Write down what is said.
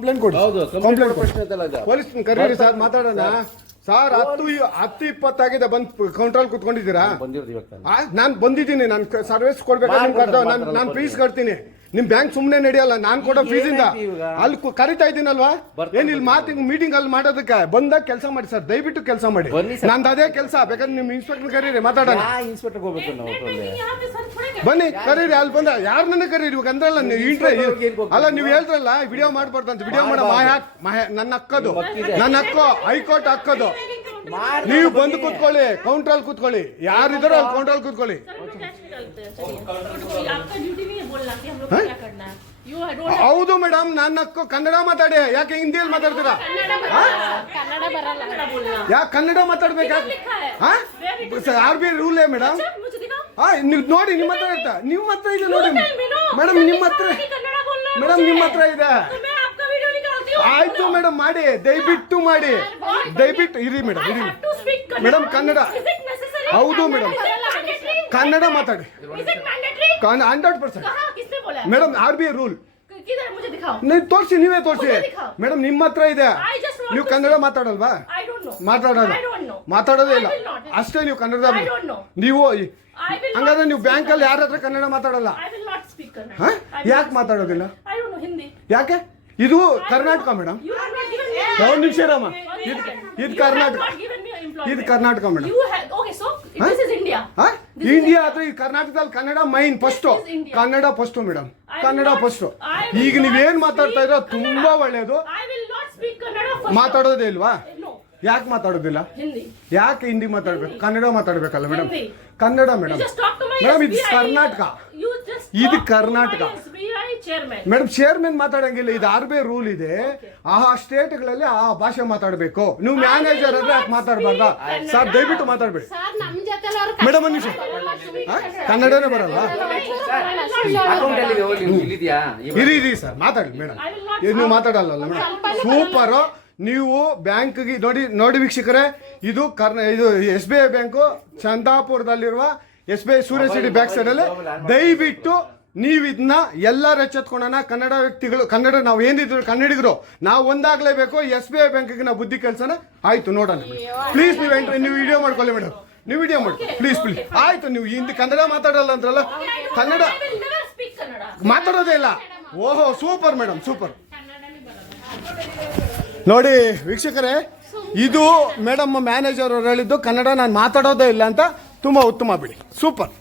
Complaint ಕೊಡಿ. Complaint ಪ್ರಶ್ನೆ ಅಂತಲ್ಲ ಅದು. ಪೊಲೀಸ್ ಕರೀರಿ ಸರ್, ಮಾತಾಡೋಣ ಸರ್. 10:20 ಆಗಿದೆ, ಬಂದು ಕೌಂಟ್ರಲ್ಲಿ ಕುತ್ಕೊಂಡಿದ್ದೀರಾ? ನಾನು ಬಂದಿದ್ದೀನಿ, ನಾನು ಸರ್ವಿಸ್ ಕೊಡ್ಬೇಕು, ನಾನು ಫೀಸ್ ಕಟ್ತೀನಿ. ನಿಮ್ ಬ್ಯಾಂಕ್ ಸುಮ್ನೆ ನಡೆಯಲ್ಲ, ನಾನ್ ಕೊಡೋ ಫೀಸ್ ಇಂದ ಅಲ್ಲಿ ಕರಿತಾ ಇದ್ದೀನಲ್ವಾ? ಏನ್ ಇಲ್ಲಿ ಮೀಟಿಂಗ್ ಅಲ್ಲಿ ಮಾಡೋದಕ್ಕೆ ಬಂದಾಗ ಕೆಲಸ ಮಾಡಿ ಸರ್, ದಯವಿಟ್ಟು ಕೆಲಸ ಮಾಡಿ. ನಂದು ಅದೇ ಕೆಲಸ. ಬೇಕಾದ್ರೆ ನಿಮ್ ಇನ್ಸ್ಪೆಕ್ಟರ್ ಕರೀರಿ, ಮಾತಾಡೋಣ. ಬನ್ನಿ ಕರೀರಿ, ಅಲ್ಲಿ ಬಂದ ಯಾರನ್ನ ಕರೀರಿ. ಇವಾಗ ಅಂದ್ರಲ್ಲ ನೀವು ಅಲ್ಲ, ನೀವು ಹೇಳ್ರಲ್ಲ ವಿಡಿಯೋ ಮಾಡ್ಬಾರ್ದಂತ. ವಿಡಿಯೋ ಮಾಡೋ ನನ್ನ ಹಕ್ಕದು, ನನ್ನ ಹಕ್ಕು, ಹೈಕೋರ್ಟ್ ಹಕ್ಕದು. ನೀವು ಬಂದು ಕೂತ್ಕೊಳ್ಳಿ, ಕೌಂಟ್ರಲ್ಲಿ ಕೂತ್ಕೊಳ್ಳಿ, ಯಾರಿದಾರೋ ಅಲ್ಲಿ ಕೌಂಟ್ರಲ್ಲಿ ಕೂತ್ಕೊಳ್ಳಿ. ಹೌದು ಮೇಡಮ್, ನನ್ನ ಹಕ್ಕು. ಕನ್ನಡ ಮಾತಾಡಿ, ಯಾಕೆ ಹಿಂದಿಯಲ್ಲಿ ಮಾತಾಡ್ತೀರಾ? ಯಾಕೆ ಕನ್ನಡ ಮಾತಾಡ್ಬೇಕಾ? RBI ರೂಲೇ ಮೇಡಮ್. ನೀವು ನೋಡಿ, ನಿಮ್ಮ ಹತ್ರ ಇರ್ತಾ, ನಿಮ್ಮ ಹತ್ರ ಇದೆ ನೋಡಿ ಮೇಡಮ್, ನಿಮ್ಮ ಹತ್ರ ಮೇಡಮ್, ನಿಮ್ಮ ಹತ್ರ ಇದೆ. ಆಯ್ತು ಮೇಡಮ್, ಮಾಡಿ, ದಯವಿಟ್ಟು ಮಾಡಿ, ದಯವಿಟ್ಟು ಇರಿ ಮೇಡಮ್, ಇರಿ ಮೇಡಮ್. ಕನ್ನಡ ಹೌದು ಮೇಡಮ್, ಕನ್ನಡ ಮಾತಾಡಿ 100%. ಮೇಡಮ್ RBI ರೂಲ್ ನೀವು ತೋರಿಸಿ, ನೀವೇ ತೋರಿಸಿ ಮೇಡಮ್, ನಿಮ್ಮ ಹತ್ರ ಇದೆ. ನೀವು ಕನ್ನಡ ಮಾತಾಡಲ್ವಾ? ಮಾತಾಡೋದೇ ಇಲ್ಲ ಅಷ್ಟೇ. ನೀವು ಕನ್ನಡ ನೀವು ಹಂಗಾದ್ರೆ ನೀವು ಬ್ಯಾಂಕಲ್ಲಿ ಯಾರ ಹತ್ರ ಕನ್ನಡ ಮಾತಾಡಲ್ಲ? ಯಾಕೆ ಮಾತಾಡೋದಿಲ್ಲ? ಯಾಕೆ? ಇದು ಕರ್ನಾಟಕ ಮೇಡಮ್. ಒಂದು ನಿಮಿಷ ರಾಮ, ಇದು ಕರ್ನಾಟಕ, ಇದು ಕರ್ನಾಟಕ ಮೇಡಮ್. ಇಂಡಿಯಾ ಅಥವಾ ಈ ಕರ್ನಾಟಕದಲ್ಲಿ Kannada main first, Kannada first madam, Kannada first. ಈಗ ನೀವೇನ್ ಮಾತಾಡ್ತಾ ಇರೋ ತುಂಬಾ ಒಳ್ಳೇದು. ಮಾತಾಡೋದೇ ಇಲ್ವಾ? ಯಾಕೆ ಮಾತಾಡೋದಿಲ್ಲ? ಯಾಕೆ ಹಿಂದಿ ಮಾತಾಡ್ಬೇಕು? ಕನ್ನಡ ಮಾತಾಡ್ಬೇಕಲ್ಲ ಮೇಡಮ್. ಕನ್ನಡ ಮೇಡಮ್. ಮೇಡಮ್ ಇದು ಕರ್ನಾಟಕ, ಇದು ಕರ್ನಾಟಕ ಮೇಡಮ್. ಚೇರ್ಮನ್ ಮಾತಾಡಂಗಿಲ್ಲ, ಇದು RBI ರೂಲ್ ಇದೆ. ಆ ಸ್ಟೇಟ್ಗಳಲ್ಲಿ ಆ ಭಾಷೆ ಮಾತಾಡಬೇಕು. ನೀವು ಮ್ಯಾನೇಜರ್ ಅಂದ್ರೆ ಯಾಕೆ ಮಾತಾಡಬಾರ್ದ ಸರ್? ದಯವಿಟ್ಟು ಮಾತಾಡ್ಬೇಡಿ ಮೇಡಮ್. ಒಂದು ನಿಮಿಷ, ಕನ್ನಡನೇ ಬರಲ್ಲ? ಇರಿ ಸರ್, ಮಾತಾಡಿ ಮೇಡಮ್. ನೀವು ಮಾತಾಡಲ್ಲ ಮೇಡಮ್. ಸೂಪರು. ನೀವು ಬ್ಯಾಂಕ್ಗೆ ನೋಡಿ ವೀಕ್ಷಕರೇ, ಇದು ಇದು SBI ಬ್ಯಾಂಕು, ಚಂದಾಪುರದಲ್ಲಿರುವ SBI ಸೂರ್ಯ ಸಿಟಿ ಬ್ಯಾಕ್ ಸೈಡ್ ಅಲ್ಲಿ. ದಯವಿಟ್ಟು ನೀವು ಇದನ್ನ ಎಲ್ಲರೂ ಎಚ್ಚೆತ್ಕೊಳ್ಳೋಣ. ಕನ್ನಡ ವ್ಯಕ್ತಿಗಳು, ಕನ್ನಡ ನಾವು ಏನಿದ್ರು ಕನ್ನಡಿಗರು, ನಾವು ಒಂದಾಗಲೇಬೇಕು. SBI ಬ್ಯಾಂಕಿಗೆ ನಾವು ಬುದ್ಧಿ ಕೆಲಸನ ಆಯ್ತು ನೋಡೋಣ. ಪ್ಲೀಸ್ ನೀವು ವಿಡಿಯೋ ಮಾಡ್ಕೊಳ್ಳಿ ಮೇಡಮ್, ನೀವು ವಿಡಿಯೋ ಮಾಡಿ ಪ್ಲೀಸ್. ಆಯ್ತು, ನೀವು ಹಿಂದಿ ಕನ್ನಡ ಮಾತಾಡಲ್ಲ ಅಂದ್ರಲ್ಲ, ಕನ್ನಡ ಮಾತಾಡೋದೇ ಇಲ್ಲ. ಓಹೋ, ಸೂಪರ್ ಮೇಡಮ್, ಸೂಪರ್. ನೋಡಿ ವೀಕ್ಷಕರೇ, ಇದು ಮೇಡಮ್ ಮ್ಯಾನೇಜರ್ ಅವರು ಹೇಳಿದ್ದು, ಕನ್ನಡ ನಾನು ಮಾತಾಡೋದೇ ಇಲ್ಲ ಅಂತ. ತುಂಬಾ ಉತ್ತಮ ಬಿಡಿ, ಸೂಪರ್.